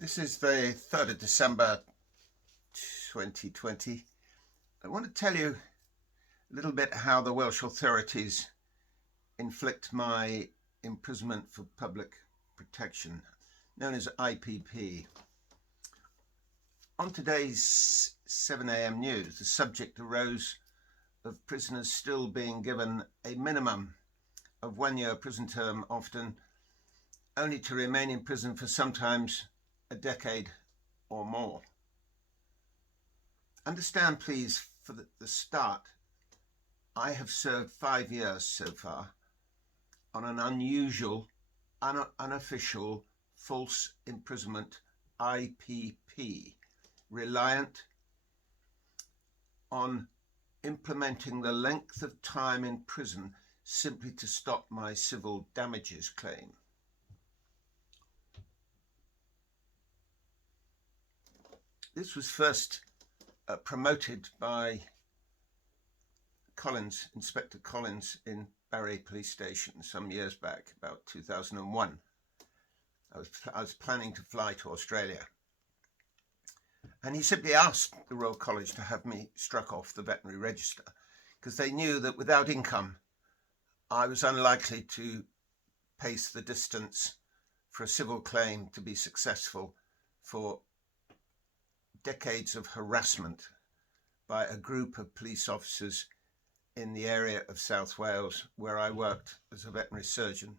This is the 3rd of December 2020. I want to tell you a little bit how the Welsh authorities inflict my imprisonment for public protection, known as IPP. On today's 7 a.m. news, the subject arose of prisoners still being given a minimum of 1 year prison term, often only to remain in prison for sometimes a decade or more. Understand, please, for the start, I have served 5 years so far on an unusual, unofficial, false imprisonment, IPP, reliant on implementing the length of time in prison simply to stop my civil damages claim. This was first promoted by Inspector Collins in Barry Police Station some years back, about 2001. I was planning to fly to Australia, and he simply asked the Royal College to have me struck off the veterinary register because they knew that without income I was unlikely to pace the distance for a civil claim to be successful for decades of harassment by a group of police officers in the area of South Wales where I worked as a veterinary surgeon.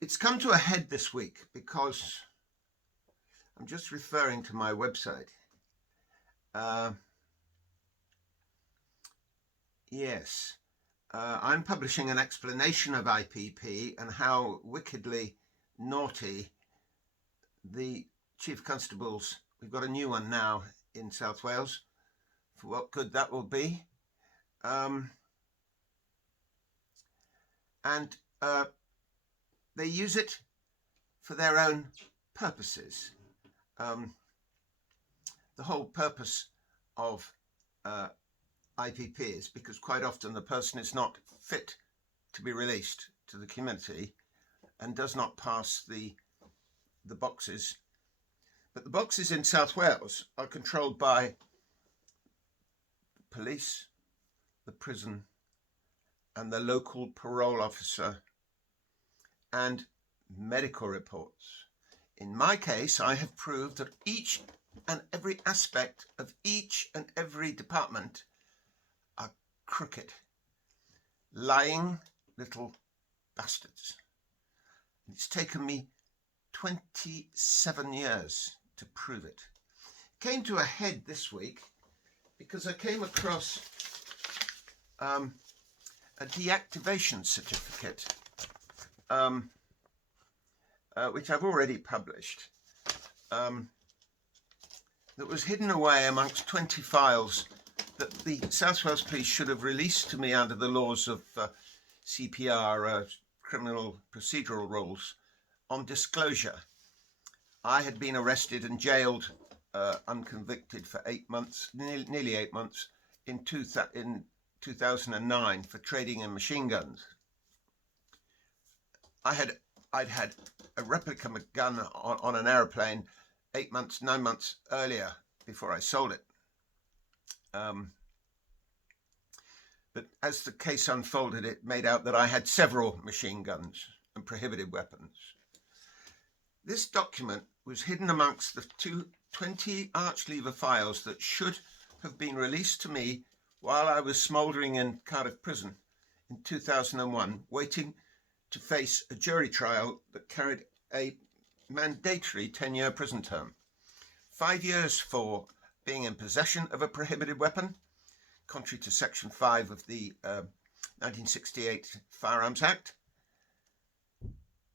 It's come to a head this week because I'm just referring to my website. I'm publishing an explanation of IPP and how wickedly naughty the Chief Constables, we've got a new one now in South Wales, for what good that will be. They use it for their own purposes. The whole purpose of IPP is because quite often the person is not fit to be released to the community and does not pass the boxes. But the boxes in South Wales are controlled by the police, the prison, and the local parole officer, and medical reports. In my case, I have proved that each and every aspect of each and every department are crooked, lying little bastards. It's taken me 27 years to prove it. It came to a head this week because I came across a deactivation certificate, which I've already published, that was hidden away amongst 20 files that the South Wales Police should have released to me under the laws of CPR, criminal procedural rules, on disclosure. I had been arrested and jailed, unconvicted, for 8 months, nearly 8 months, in 2009 for trading in machine guns. I'd had a replica gun on an aeroplane 9 months earlier before I sold it. But as the case unfolded, it made out that I had several machine guns and prohibited weapons. This document was hidden amongst the 20 arch-lever files that should have been released to me while I was smouldering in Cardiff prison in 2001, waiting to face a jury trial that carried a mandatory 10-year prison term. 5 years for being in possession of a prohibited weapon, contrary to Section 5 of the 1968 Firearms Act.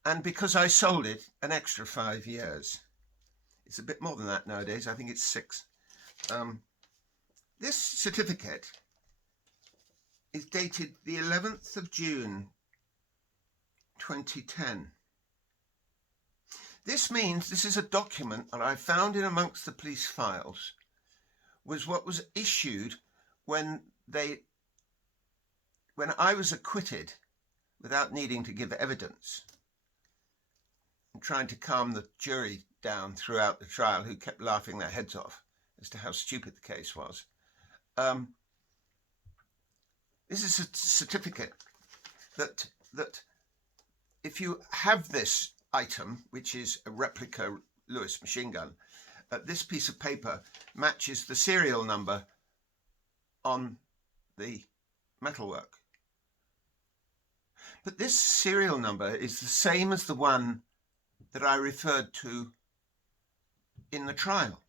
And because I sold it, an extra 5 years. It's a bit more than that nowadays. I think it's 6. This certificate is dated the 11th of June 2010. This means this is a document that I found in amongst the police files, was what was issued when I was acquitted without needing to give evidence. and trying to calm the jury down throughout the trial, who kept laughing their heads off as to how stupid the case was. This is a certificate that if you have this item, which is a replica Lewis machine gun, this piece of paper matches the serial number on the metalwork. But this serial number is the same as the one that I referred to in the trial.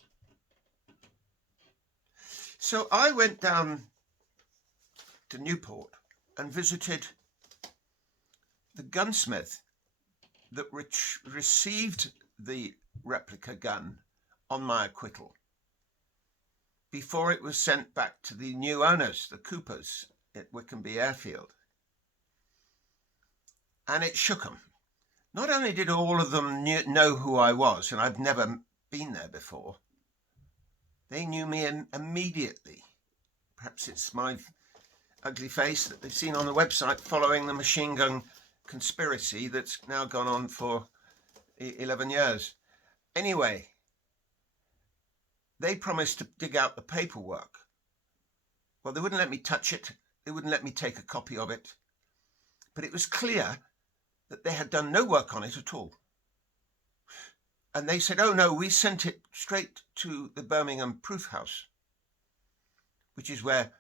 So I went down to Newport and visited the gunsmith that received the replica gun on my acquittal before it was sent back to the new owners, the Coopers at Wickenby Airfield. And it shook them. Not only did all of them know who I was, and I've never been there before, they knew me immediately. Perhaps it's my ugly face that they've seen on the website following the machine gun conspiracy that's now gone on for 11 years. Anyway, they promised to dig out the paperwork. Well, they wouldn't let me touch it. They wouldn't let me take a copy of it. But it was clear that they had done no work on it at all. And they said, oh no, we sent it straight to the Birmingham Proof House, which is where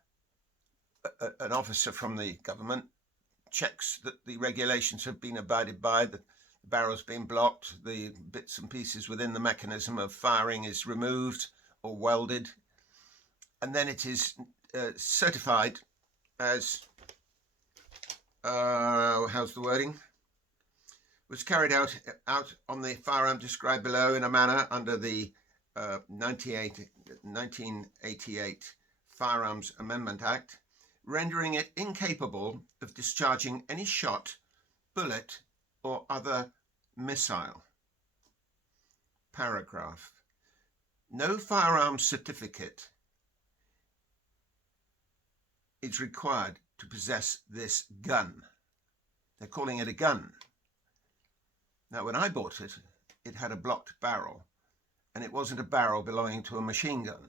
an officer from the government checks that the regulations have been abided by, the barrel's been blocked, the bits and pieces within the mechanism of firing is removed or welded, and then it is certified as, how's the wording? Was carried out on the firearm described below in a manner under the 1988 Firearms Amendment Act, rendering it incapable of discharging any shot, bullet, or other missile. Paragraph. No firearms certificate is required to possess this gun. They're calling it a gun. Now, when I bought it, it had a blocked barrel, and it wasn't a barrel belonging to a machine gun.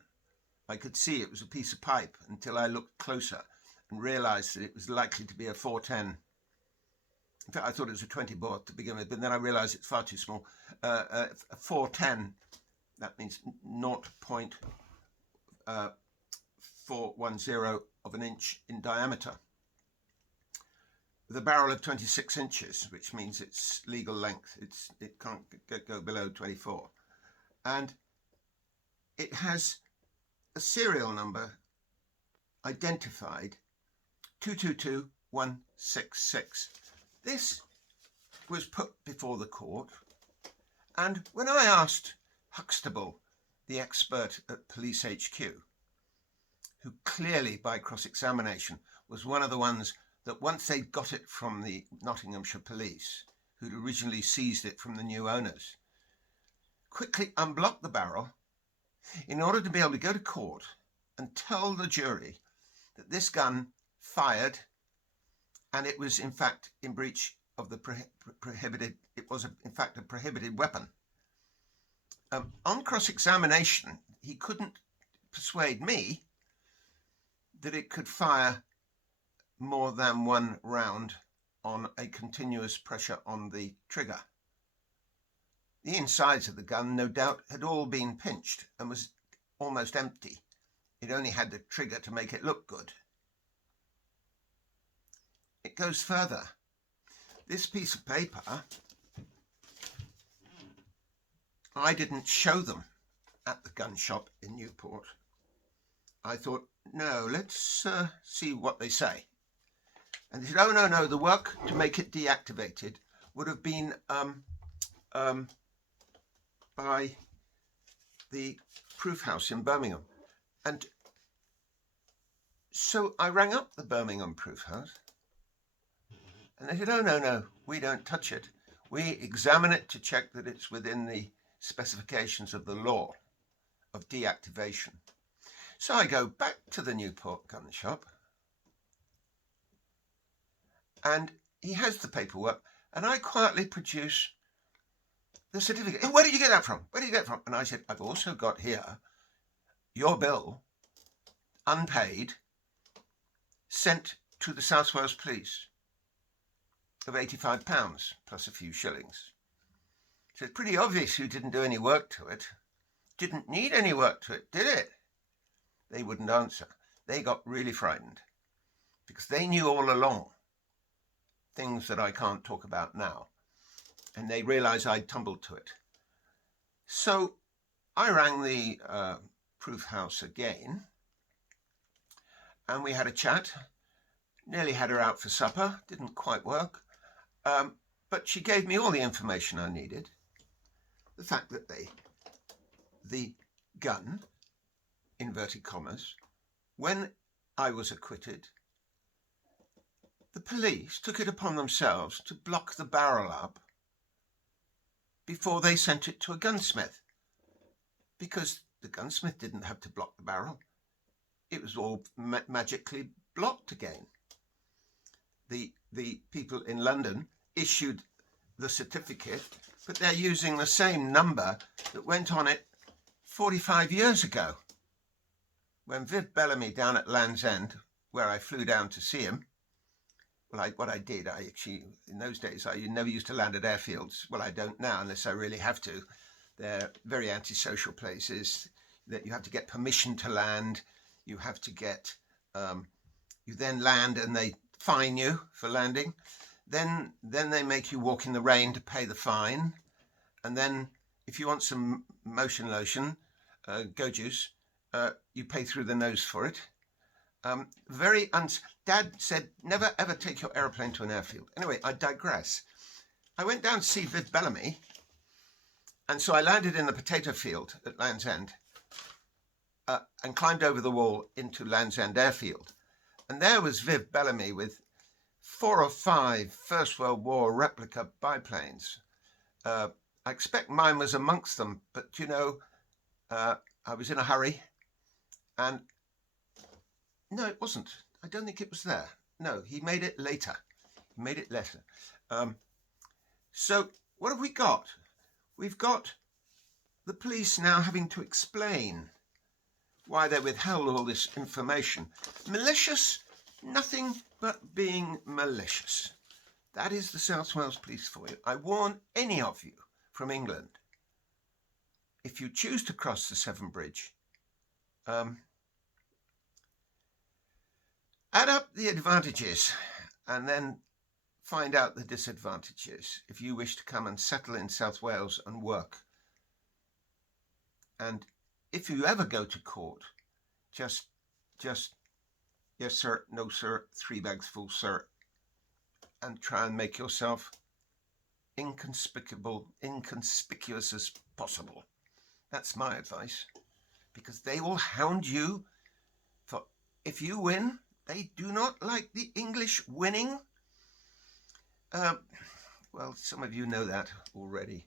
I could see it was a piece of pipe until I looked closer and realized that it was likely to be a 410. In fact, I thought it was a 20 bore to begin with, but then I realized it's far too small. A 410, that means 0.410 of an inch in diameter, with a barrel of 26 inches, which means it's legal length. It can't go below 24. And it has a serial number identified 222166. This was put before the court, and when I asked Huxtable, the expert at Police HQ, who clearly by cross-examination was one of the ones that once they got it from the Nottinghamshire police, who'd originally seized it from the new owners, quickly unblocked the barrel in order to be able to go to court and tell the jury that this gun fired, and it was in fact in breach of the prohibited, it was in fact a prohibited weapon. On cross-examination, he couldn't persuade me that it could fire more than one round on a continuous pressure on the trigger. The insides of the gun, no doubt, had all been pinched and was almost empty. It only had the trigger to make it look good. It goes further. This piece of paper, I didn't show them at the gun shop in Newport. I thought, no, let's see what they say. And they said, oh, no, the work to make it deactivated would have been by the Proof House in Birmingham. And so I rang up the Birmingham Proof House, and they said, oh, no, we don't touch it. We examine it to check that it's within the specifications of the law of deactivation. So I go back to the Newport gun shop, and he has the paperwork, and I quietly produce the certificate. Where did you get that from? Where did you get it from? And I said, I've also got here your bill, unpaid, sent to the South Wales Police of £85 plus a few shillings. So it's pretty obvious you didn't do any work to it. Didn't need any work to it, did it? They wouldn't answer. They got really frightened because they knew all along things that I can't talk about now. And they realised I'd tumbled to it. So I rang the proof house again and we had a chat. Nearly had her out for supper. Didn't quite work. But she gave me all the information I needed. The fact that the gun, inverted commas, when I was acquitted, the police took it upon themselves to block the barrel up before they sent it to a gunsmith, because the gunsmith didn't have to block the barrel. It was all magically blocked again. The people in London issued the certificate, but they're using the same number that went on it 45 years ago. When Viv Bellamy down at Land's End, where I flew down to see him, what I did, I actually, in those days, I never used to land at airfields. Well, I don't now, unless I really have to. They're very antisocial places that you have to get permission to land. You have to get, you then land and they fine you for landing. Then they make you walk in the rain to pay the fine. And then if you want some motion lotion, go juice, you pay through the nose for it. Dad said, never ever take your aeroplane to an airfield. Anyway, I digress. I went down to see Viv Bellamy, and so I landed in the potato field at Land's End and climbed over the wall into Land's End airfield. And there was Viv Bellamy with 4 or 5 First World War replica biplanes. I expect mine was amongst them, but you know, I was in a hurry, and no, it wasn't. I don't think it was there. No, he made it later. So what have we got? We've got the police now having to explain why they withheld all this information. Malicious? Nothing but being malicious. That is the South Wales Police for you. I warn any of you from England, if you choose to cross the Severn Bridge, add up the advantages and then find out the disadvantages if you wish to come and settle in South Wales and work. And if you ever go to court, just yes sir, no sir, 3 bags full sir, and try and make yourself inconspicuous as possible. That's my advice, because they will hound you for, if you win, they do not like the English winning. Well, some of you know that already.